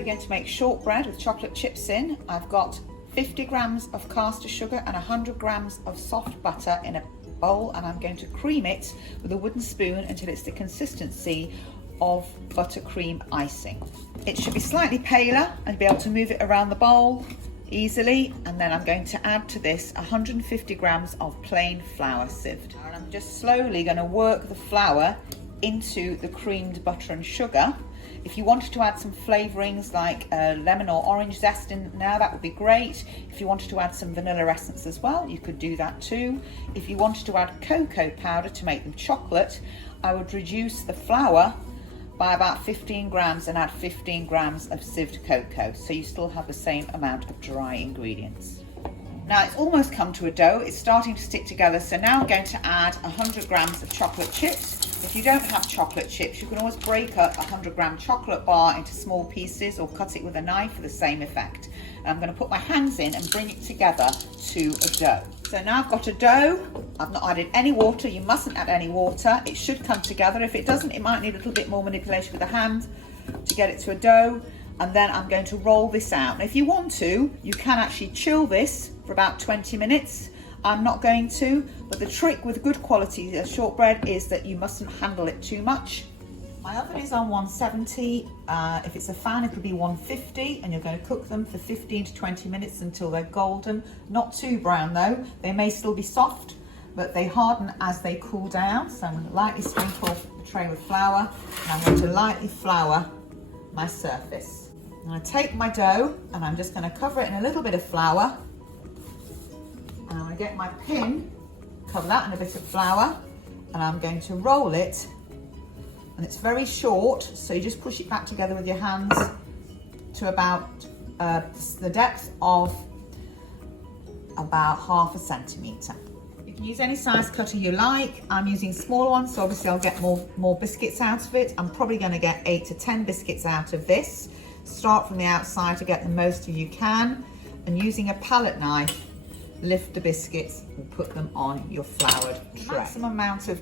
we're going to make shortbread with chocolate chips in. I've got 50 grams of caster sugar and 100 grams of soft butter in a bowl, and I'm going to cream it with a wooden spoon until it's the consistency of buttercream icing. It should be slightly paler and be able to move it around the bowl easily. And then I'm going to add to this 150 grams of plain flour sieved. And I'm just slowly going to work the flour into the creamed butter and sugar. If you wanted to add some flavourings like lemon or orange zest in now, that would be great. If you wanted to add some vanilla essence as well, you could do that too. If you wanted to add cocoa powder to make them chocolate, I would reduce the flour by about 15 grams and add 15 grams of sieved cocoa, so you still have the same amount of dry ingredients. Now it's almost come to a dough, it's starting to stick together, so now I'm going to add 100 grams of chocolate chips. If you don't have chocolate chips, you can always break up a 100-gram chocolate bar into small pieces or cut it with a knife for the same effect. And I'm going to put my hands in and bring it together to a dough. So now I've got a dough. I've not added any water. You mustn't add any water. It should come together. If it doesn't, it might need a little bit more manipulation with the hand to get it to a dough. And then I'm going to roll this out. Now, if you want to, you can actually chill this for about 20 minutes. I'm not going to, but the trick with good quality shortbread is that you mustn't handle it too much. My oven is on 170. If it's a fan, it'll be 150, and you're going to cook them for 15 to 20 minutes until they're golden. Not too brown though. They may still be soft, but they harden as they cool down. So I'm going to lightly sprinkle the tray with flour, and I'm going to lightly flour my surface. And I take my dough and I'm just going to cover it in a little bit of flour. And I'm going to get my pin, cover that in a bit of flour, and I'm going to roll it. And it's very short, so you just push it back together with your hands to about the depth of about ½ centimetre. You can use any size cutter you like. I'm using smaller ones, so obviously I'll get more biscuits out of it. I'm probably going to get 8 to 10 biscuits out of this. Start from the outside to get the most you can, and using a palette knife, lift the biscuits and put them on your floured tray. Maximum amount of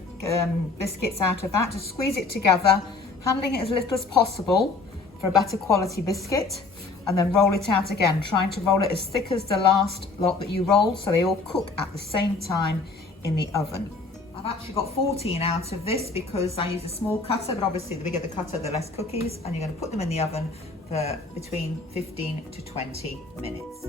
biscuits out of that. Just squeeze it together, handling it as little as possible for a better quality biscuit, and then roll it out again, trying to roll it as thick as the last lot that you rolled so they all cook at the same time in the oven. I've actually got 14 out of this because I use a small cutter, but obviously the bigger the cutter, the less cookies, and you're going to put them in the oven for between 15 to 20 minutes.